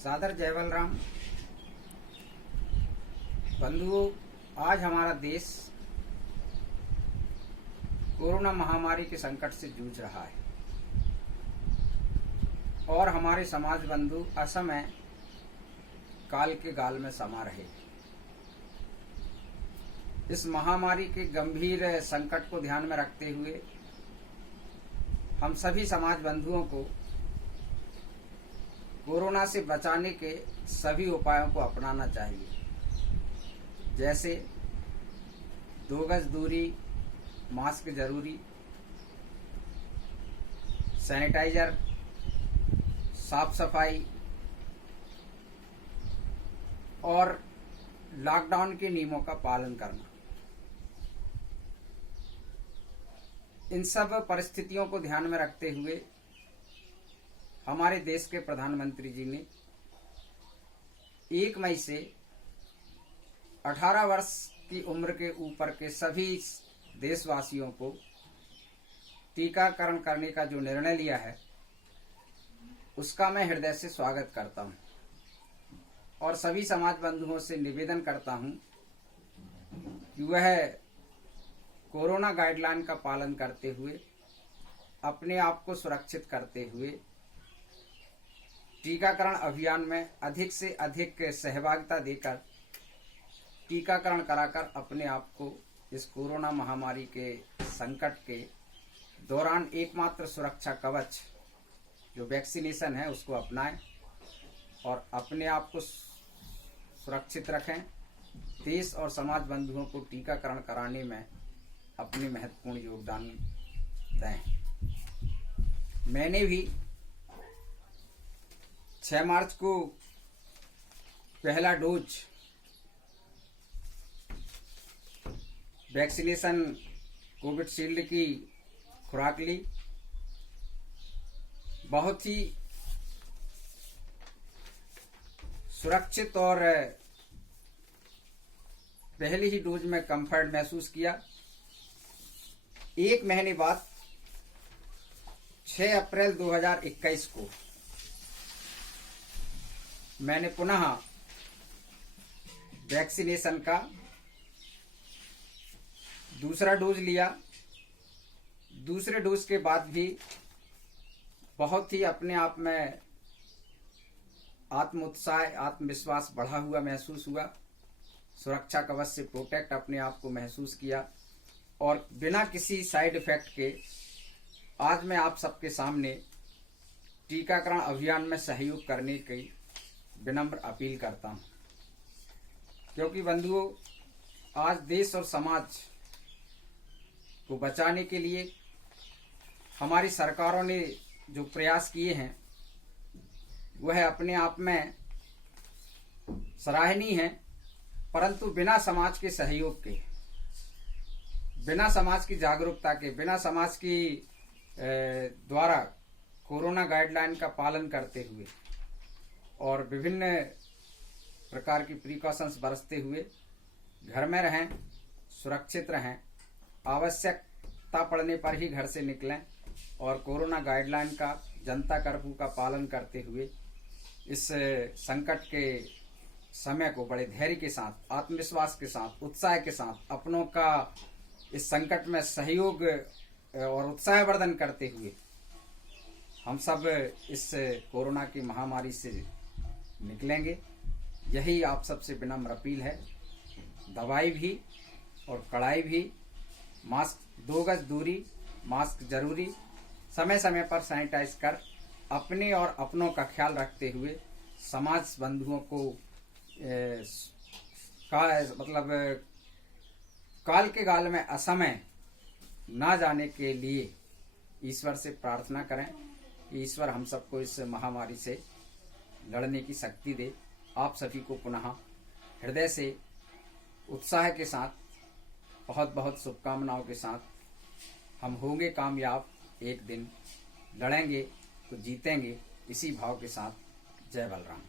सादर जय बलराम। बंधुओं, आज हमारा देश कोरोना महामारी के संकट से जूझ रहा है और हमारे समाज बंधु असमय काल के गाल में समा रहे। इस महामारी के गंभीर संकट को ध्यान में रखते हुए हम सभी समाज बंधुओं को कोरोना से बचाने के सभी उपायों को अपनाना चाहिए, जैसे 2 गज दूरी, मास्क जरूरी, सैनिटाइजर, साफ सफाई और लॉकडाउन के नियमों का पालन करना। इन सब परिस्थितियों को ध्यान में रखते हुए हमारे देश के प्रधानमंत्री जी ने 1 मई से 18 वर्ष की उम्र के ऊपर के सभी देशवासियों को टीकाकरण करने का जो निर्णय लिया है उसका मैं हृदय से स्वागत करता हूं और सभी समाज बंधुओं से निवेदन करता हूं कि वह कोरोना गाइडलाइन का पालन करते हुए अपने आप को सुरक्षित करते हुए टीकाकरण अभियान में अधिक से अधिक सहभागिता देकर टीकाकरण कराकर अपने आप को इस कोरोना महामारी के संकट के दौरान एकमात्र सुरक्षा कवच जो वैक्सीनेशन है उसको अपनाएं और अपने आप को सुरक्षित रखें। देश और समाज बंधुओं को टीकाकरण कराने में अपने महत्वपूर्ण योगदान दें। मैंने भी 6 मार्च को पहला डोज वैक्सीनेशन कोविशील्ड की खुराक ली। बहुत ही सुरक्षित और पहले ही डोज में कंफर्ट महसूस किया। 1 महीने बाद 6 अप्रैल 2021 को मैंने पुनः वैक्सीनेशन का दूसरा डोज लिया। दूसरे डोज के बाद भी बहुत ही अपने आप में आत्म उत्साह, आत्मविश्वास बढ़ा हुआ महसूस हुआ। सुरक्षा कवच से प्रोटेक्ट अपने आप को महसूस किया और बिना किसी साइड इफेक्ट के आज मैं आप सबके सामने टीकाकरण अभियान में सहयोग करने की विनम्र अपील करता हूं, क्योंकि बंधुओं, आज देश और समाज को बचाने के लिए हमारी सरकारों ने जो प्रयास किए हैं वह अपने आप में सराहनीय है, परंतु बिना समाज के सहयोग के, बिना समाज की जागरूकता के, बिना समाज की द्वारा कोरोना गाइडलाइन का पालन करते हुए और विभिन्न प्रकार की प्रिकॉशंस बरतते हुए घर में रहें, सुरक्षित रहें, आवश्यकता पड़ने पर ही घर से निकलें और कोरोना गाइडलाइन का, जनता कर्फ्यू का पालन करते हुए इस संकट के समय को बड़े धैर्य के साथ, आत्मविश्वास के साथ, उत्साह के साथ अपनों का इस संकट में सहयोग और उत्साहवर्धन करते हुए हम सब इस कोरोना की महामारी से निकलेंगे। यही आप सबसे विनम्र अपील है। दवाई भी और कड़ाई भी, मास्क 2 गज दूरी, मास्क जरूरी, समय समय पर सैनिटाइज कर अपने और अपनों का ख्याल रखते हुए समाज बंधुओं को काल के गाल में असमय ना जाने के लिए ईश्वर से प्रार्थना करें। ईश्वर हम सबको इस महामारी से लड़ने की शक्ति दे। आप सभी को पुनः हृदय से उत्साह के साथ, बहुत बहुत शुभकामनाओं के साथ हम होंगे कामयाब, एक दिन लड़ेंगे तो जीतेंगे, इसी भाव के साथ जय बलराम।